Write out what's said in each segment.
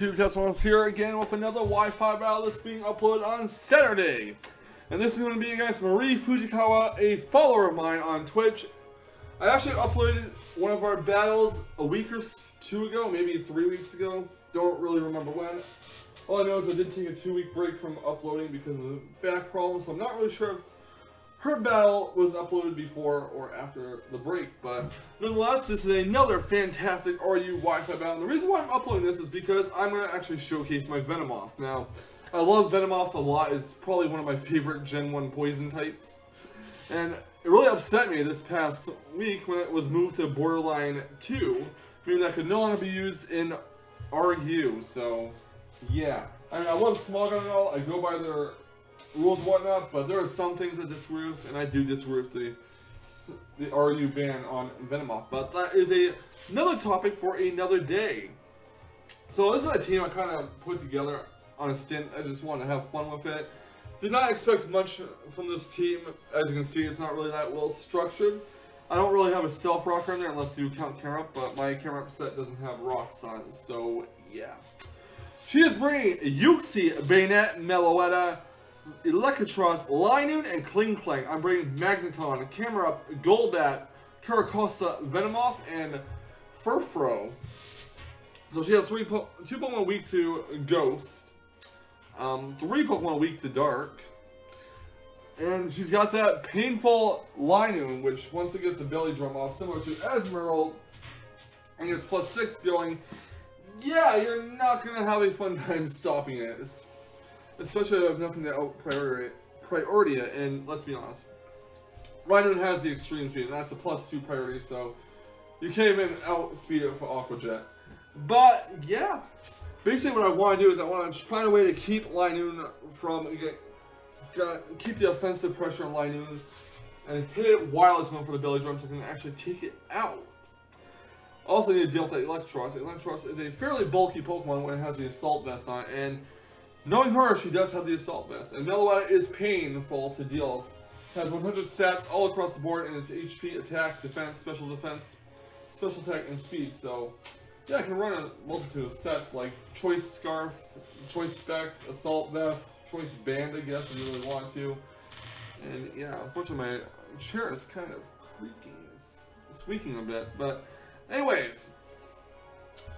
YouTube? GlitchxCity here again with another Wi-Fi battle that's being uploaded on Saturday. And this is going to be against Mariefujikawa, a follower of mine on Twitch. I actually uploaded one of our battles a week or two ago, maybe 3 weeks ago. Don't really remember when. All I know is I did take a 2-week break from uploading because of the back problem, so I'm not really sure if her battle was uploaded before or after the break, but nonetheless, this is another fantastic RU Wi-Fi battle. And the reason why I'm uploading this is because I'm going to actually showcase my Venomoth. Now, I love Venomoth a lot. It's probably one of my favorite Gen 1 poison types. And it really upset me this past week when it was moved to Borderline 2, meaning that could no longer be used in RU, so yeah. I mean, I love Smog and all, I go by their rules and whatnot, but there are some things I disagree with, and I do disagree with the RU ban on Venomoth. But that is another topic for another day. So this is a team I kind of put together on a stint. I just wanted to have fun with it. Did not expect much from this team. As you can see, it's not really that well structured. I don't really have a stealth rocker in there unless you count camera up, but my camera up set doesn't have rocks on it, so yeah. She is bringing Yuxi, Bayonet, Meloetta, Electros, Linoon, and Kling Klang. I'm bringing Magneton, Camera Up, Golbat, Caracosta, Venomoth, and Furfro. So she has 2 Pokemon weak to Ghost, 3 Pokemon weak to Dark, and she's got that painful Linoon, which once it gets the belly drum off, similar to Esmeralda, and it's +6 going, yeah, you're not going to have a fun time stopping it. Especially if I have nothing to out-priority it, and let's be honest, Linoon has the extreme speed, and that's a +2 priority, so you can't even outspeed it for Aqua Jet. But, yeah, basically what I want to do is I want to find a way to keep Linoon from, keep the offensive pressure on Linoon, and hit it while it's going for the belly drum so I can actually take it out. Also need to deal with that Electros. Electros is a fairly bulky Pokemon when it has the Assault Vest on, and knowing her, she does have the Assault Vest, and Meloetta is painful to deal with. Has 100 stats all across the board in its HP, attack, defense, special attack, and speed. So, yeah, I can run a multitude of sets like Choice Scarf, Choice Specs, Assault Vest, Choice Band, I guess, if you really want to. And, yeah, unfortunately my chair is kind of creaking, it's squeaking a bit. But, anyways,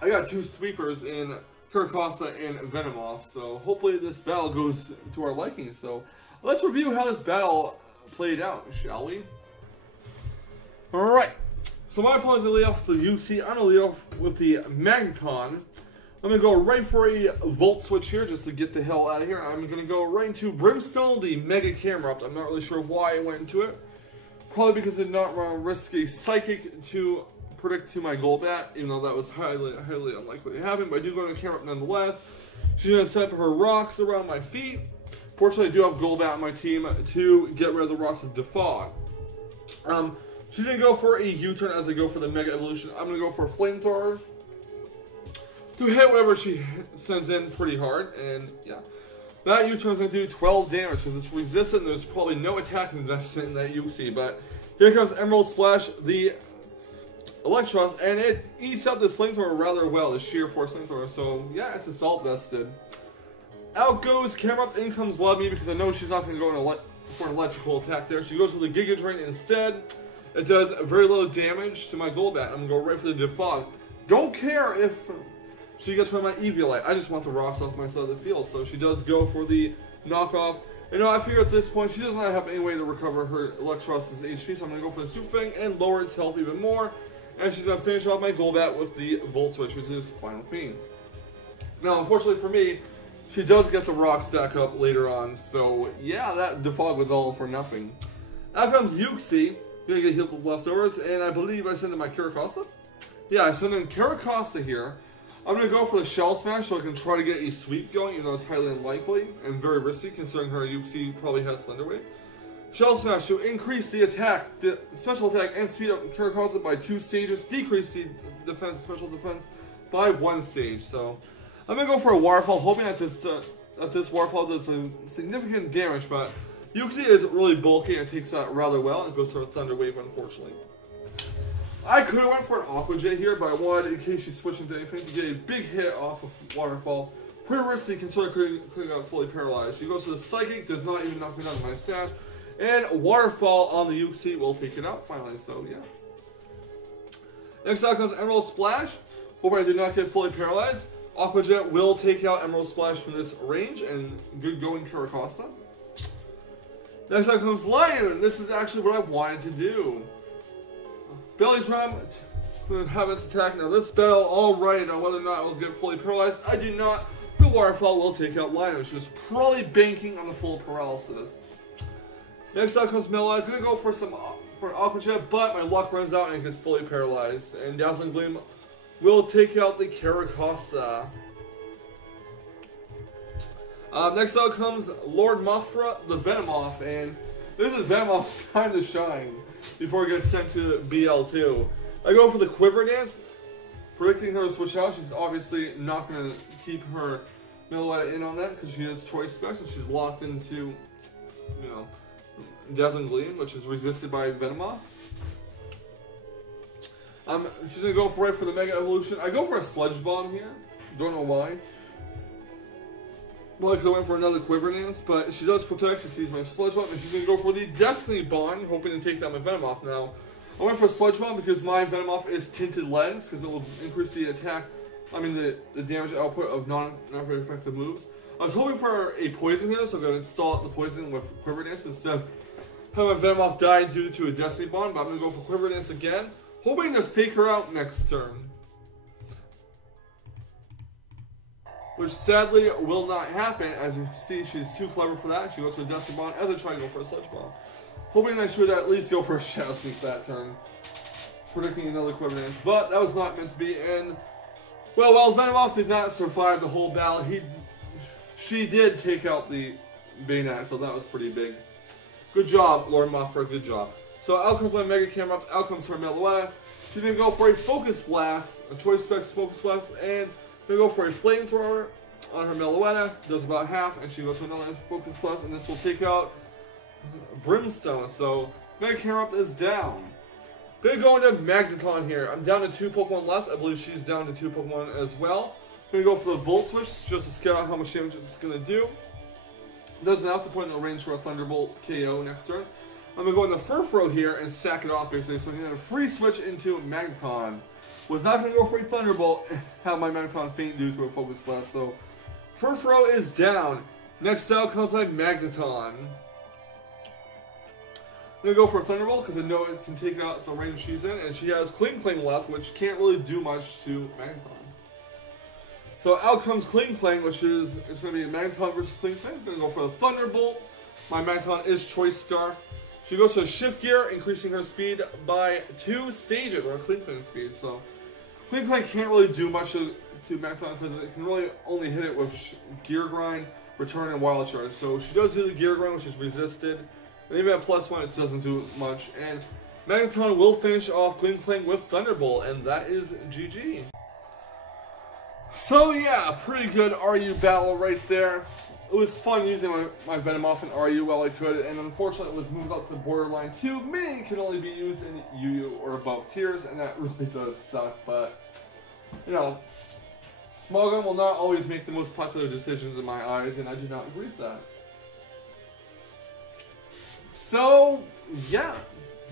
I got 2 sweepers in Caracosta and Venomoth, so hopefully this battle goes to our liking. So let's review how this battle played out, shall we? Alright, so my opponent's going to lead off with the Yuxi. I'm going to lead off with the Magneton. I'm going to go right for a Volt Switch here just to get the hell out of here. I'm going to go right into Brimstone, the Mega Camera Up. I'm not really sure why I went into it. Probably because I did not want to risk a Psychic to predict to my Golbat, even though that was highly unlikely to happen, but I do go to the camera up nonetheless. She's going to set up her rocks around my feet. Fortunately, I do have Golbat on my team to get rid of the rocks with Defog. She's going to go for a U-turn as I go for the Mega Evolution. I'm going to go for a Flamethrower to hit whatever she sends in pretty hard, and yeah. That U-turn is going to do 12 damage because it's resistant. There's probably no attack investment in that Yuxi, but here comes Emerald Splash, the Electros, and it eats up the Flamethrower rather well, the Sheer Force Flamethrower, so yeah, it's Assault Vested. Out goes Camera Up, in comes Love Me, because I know she's not going to go for an electrical attack there. She goes for the Giga Drain instead. It does very little damage to my Golbat. I'm going to go right for the Defog. Don't care if she gets rid of my Eviolite, I just want the rocks off my side of the field, so she does go for the knockoff. You know, I figure at this point she does not have any way to recover her Electros' HP, so I'm going to go for the Super Fang and lower its health even more. And she's going to finish off my Golbat with the Volt Switch, which is Final Fiend. Now, unfortunately for me, she does get the rocks back up later on, so yeah, that Defog was all for nothing. Out comes Yuxi. Gonna get healed with leftovers, and I believe I send in my Caracosta. Yeah, I send in Caracosta here. I'm going to go for the Shell Smash so I can try to get a sweep going, even though it's highly unlikely and very risky considering her Yuxi probably has Thunder Wave. Shell Smash to increase the attack, the special attack, and speed up Caracosta by 2 stages, decrease the defense, special defense by 1 stage. So I'm gonna go for a Waterfall, hoping that this Waterfall does some significant damage. But Yuxi is really bulky and takes that rather well, and goes for a Thunder Wave, unfortunately. I could have went for an Aqua Jet here, but I wanted, in case she's switching to anything, to get a big hit off of Waterfall. Pretty risky considering couldn't got fully paralyzed. She goes to the Psychic, does not even knock me down to my stash. And Waterfall on the Uxie will take it out finally, so yeah. Next out comes Emerald Splash. Hope I did not get fully paralyzed. Aqua Jet will take out Emerald Splash from this range, and good going Caracasa. Next out comes Lion. This is actually what I wanted to do. Belly Drum, have its attack. Now this battle, alright, on whether or not it will get fully paralyzed, I do not. The Waterfall will take out Lion. She was probably banking on the full paralysis. Next out comes Mellow. I'm going to go for an Aqua Jet, but my luck runs out and it gets fully paralyzed. And Dazzling Gleam will take out the Caracasa. Next out comes Lord Mothra, the Venomoth, and this is Venomoth's time to shine before it gets sent to BL2. I go for the Quiver Dance, predicting her to switch out. She's obviously not going to keep her Meloetta in on that because she has Choice Specs and she's locked into, you know, Dazzling Gleam, which is resisted by Venomoth. She's going to go right for the Mega Evolution. I go for a Sludge Bomb here. Don't know why. Well, I could have went for another Quiver Dance, but she does protect. She sees my Sludge Bomb, and she's going to go for the Destiny Bond, hoping to take down my Venomoth now. I went for a Sludge Bomb because my Venomoth is Tinted Lens, because it will increase the attack, the damage output of not very effective moves. I was hoping for a Poison here, so I'm going to install the Poison with Quiver Dance instead of having my Venomoth die due to a Destiny Bond, but I'm going to go for Quiver Dance again, hoping to fake her out next turn. Which sadly will not happen. As you see, she's too clever for that. She goes for a Destiny Bond as I try to go for a Sludge Bomb. Hoping I should at least go for a Shadow Sneak that turn. Predicting another Quiver Dance, but that was not meant to be. And well, while Venomoth did not survive the whole battle, she did take out the Baynet, so that was pretty big. Good job, Lord Mothra, good job. So out comes my Mega Camera, out comes her Meloetta. She's going to go for a Focus Blast, a Choice Specs Focus Blast, and going to go for a Flamethrower on her Meloetta. Does about half, and she goes for another Focus Blast, and this will take out Brimstone. So Mega Camera is down. Going to go into Magneton here. I'm down to 2 Pokemon left. I believe she's down to 2 Pokemon as well. Going to go for the Volt Switch just to scout out how much damage it's going to do. Doesn't have to put in a range for a Thunderbolt KO next turn. I'm going to go into Furfrou here and sack it off basically. So I'm going to free switch into Magneton. Was not going to go for a Thunderbolt and have my Magneton faint due to a Focus Blast. So Furfrou is down. Next out comes my Magneton. I'm going to go for a Thunderbolt because I know it can take out the range she's in. And she has Kling Kling left, which can't really do much to Magneton. So out comes Kling Kling, which is, it's going to be a Magneton versus Kling Kling. I'm going to go for the Thunderbolt. My Magneton is Choice Scarf. She goes to Shift Gear, increasing her speed by 2 stages, or Kling Kling speed. So Kling Kling can't really do much to Magneton because it can really only hit it with Gear Grind, Return, and Wild Charge. So she does do the Gear Grind, which is resisted. And even at +1, it doesn't do much. And Magneton will finish off Kling Kling with Thunderbolt, and that is GG. So yeah, pretty good RU battle right there. It was fun using my Venomoth in RU while I could, and unfortunately it was moved up to borderline 2, meaning it can only be used in UU or above tiers, and that really does suck, but, you know, Smogon will not always make the most popular decisions in my eyes, and I do not agree with that. So, yeah,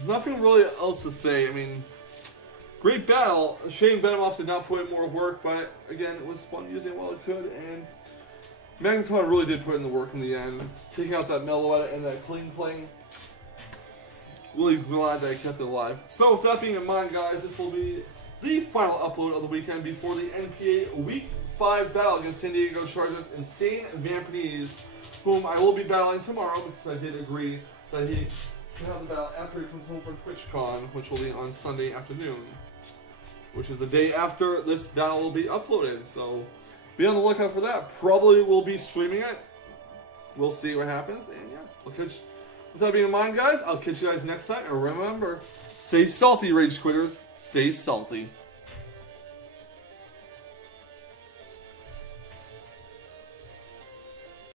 nothing really else to say. I mean, great battle. Shame Venomoth did not put in more work, but again, it was fun using it while it could, and Magneton really did put in the work in the end. Taking out that Meloetta and that Kling Kling. Really glad that I kept it alive. So with that being in mind, guys, this will be the final upload of the weekend before the NPA Week 5 battle against San Diego Chargers Insane Vampinese, whom I will be battling tomorrow because I did agree that he can have the battle after he comes home from TwitchCon, which will be on Sunday afternoon, which is the day after this battle will be uploaded. So be on the lookout for that. Probably will be streaming it. We'll see what happens. And yeah, with that being in mind, guys, I'll catch you guys next time. And remember, stay salty, Rage Quitters. Stay salty.